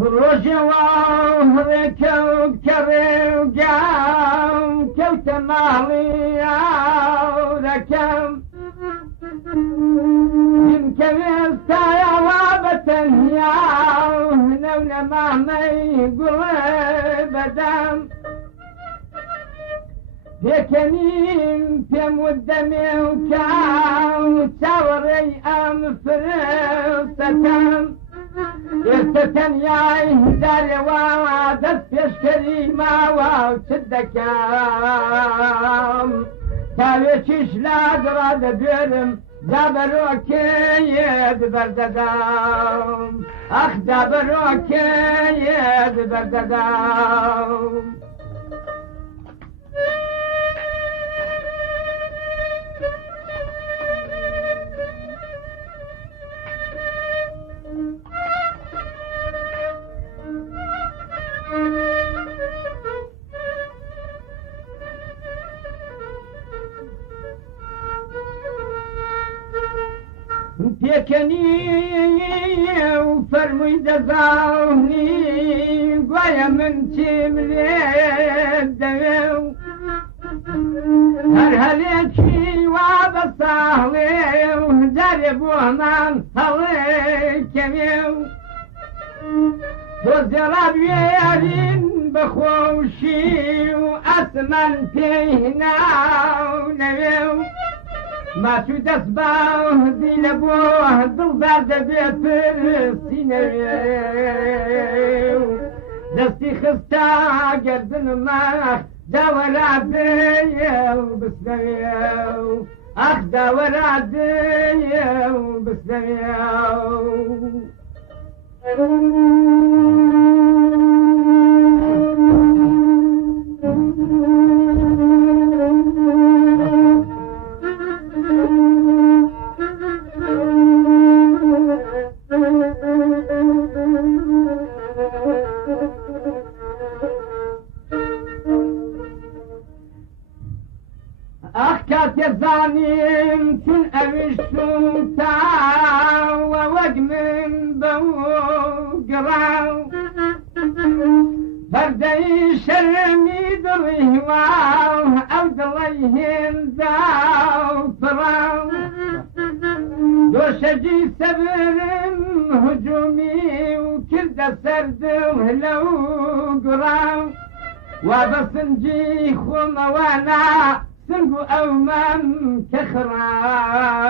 رجوا ركوب كرجام كوت ماليا ركم يمكن يستايا وابتنيا نونا ما يقول بدم يكنين تمد ميوكاو توري ام فرستم يستن يا داري وعدت يشكري ما وشدكام تاويتش لا دراد بيرم دابروكي يد برددام اخ دابروكي يد برددام تيكني وفرمي دزاوني قوية من تملي الدمو هرهليكي وابصاهلي وهدارب وهمان هلي كميو وزراب يارين بخوشي وأسمن فينا ونبيو ما شو دسباه دي لبوه ضلبار دبيت السينيو دستي خستا قردن ما داورا بيو بسنيو اخ داورا بيو بسنيو زانين تن أبشتم تاو ووق من بوقراو بردي شرمي دريواو أو دليهن داو فراو دوشجي سبرن هجومي وكلد سرد وهلو قراو وبصنجي خوما وانا سنبو أو من كخراو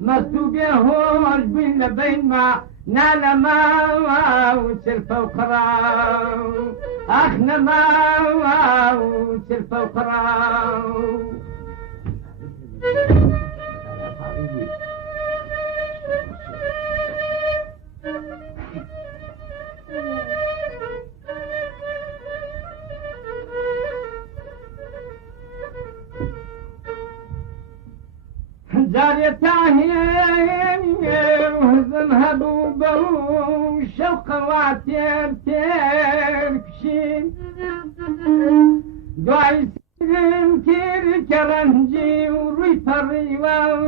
مستوبيهوش بين بين ما نالا ما وسلفة وقراو أخنا ما وسلفة وقراو جاري تاهين وهزم هبوبة وشوق وعتير تركشين دعي سيدن كير كرنجي وروي طري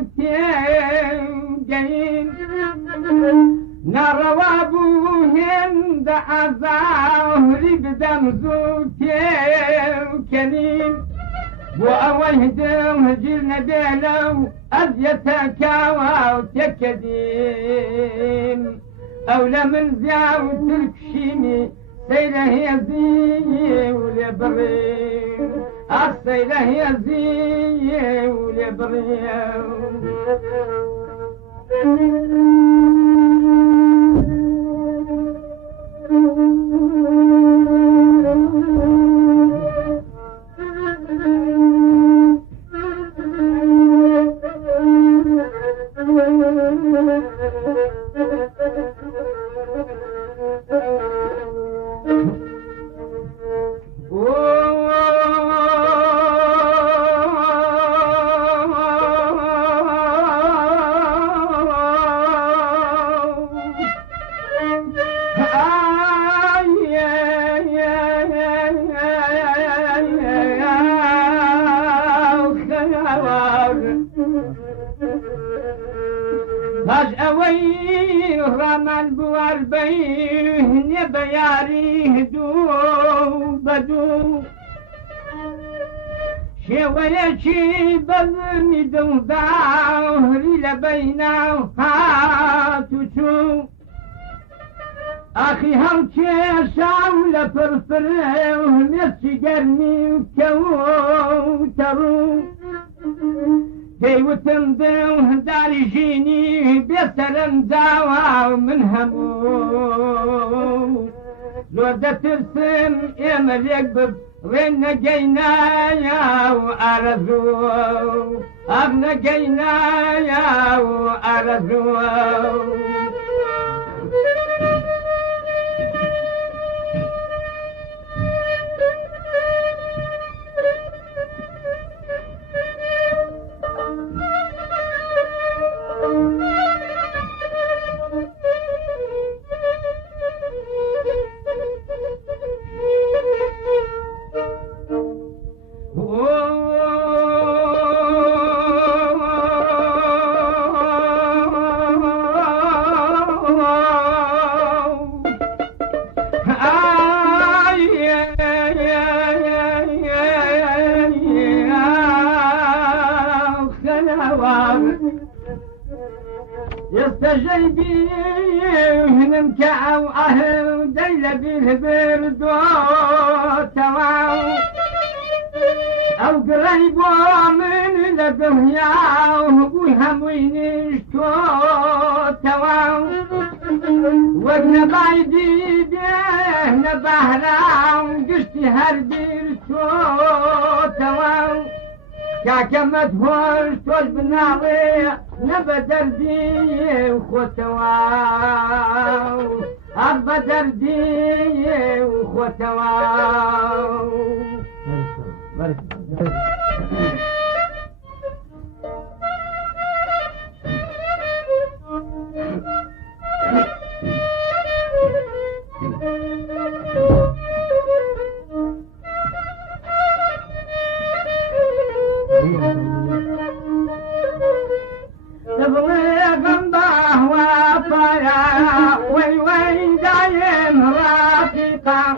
وتيجين نار وابوهن دعزاهري بدم زوتين وأوهدم هجرنا بينو أذيتكاوى وتكدين أولى من زاو تركشيني سيرة هي زي ولبرين السيرة هي زي ولبرين فجأة وين شي رمال بوالبين بياري هدو بدو شويشي بزني دو ظهري لبينا هاتو أخي هم كيشاو لفرفر ونسي قرني كوترو ديوتن دو داري جيني بيسرن داوا من همو لو دا ترسم إمر يقبب وين نجينا وأرزو أبنا جينا وأرزو يستجيبي نمكع وأهل ديل بالبرد تواو أو قريب من لدهيا وهم وينشتو تواو وابن بايدي بيه نبهلا وقشتي هربيرتو تواو كاكمت هوش توش بناوي نبدر دي وخوتواو أبدر دي وخوتواو تبغيهم بهوى طيا وي وي دايم رافقا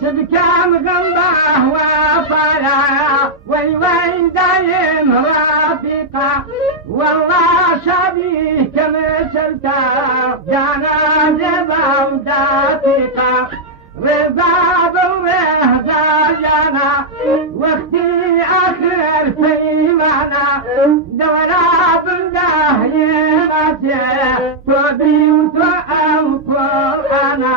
تبكام غنبه وطيا وي وي دايم رافقا والله شبيه كمثلتا جانا جبا ودافقا رضا بالرهضة جانا واختي آخر في معنا دورا بالدهيمة تبي وتأوكل أنا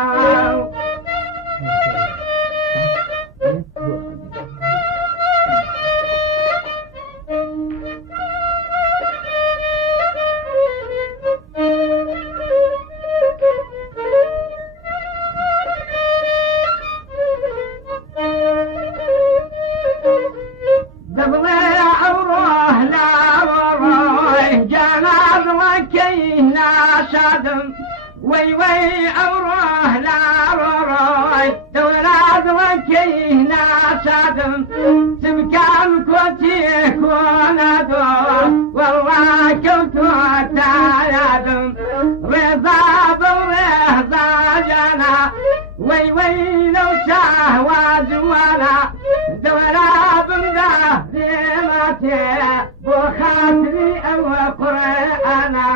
وي وي أروح لا روي دولاد وكينا شادم سمكان كوتي كونادو والله كوتو تايادم رضا بالرضا جانا وي وي لو شهوة جوانا دولاد بمدهدي ماتي بخاطري أو قرآنا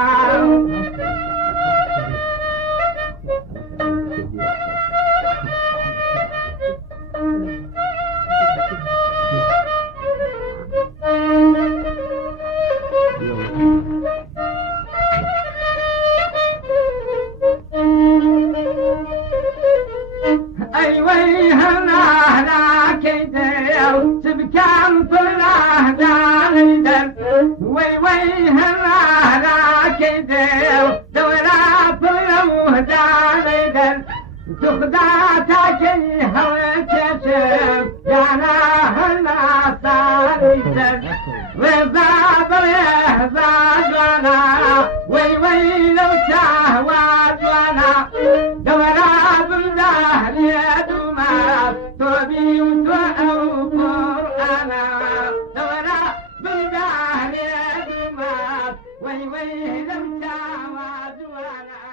وي وي هلا كيدو دورات وهدان تخدعتك هوتشف جانا هلا صاريتك رضا برهضة جانا وي وي لو شهوات وانا دورات بالدهر يدوما توبي وتوأوكر أنا دورات بالدهر يدوما وي وي لو شهوات وانا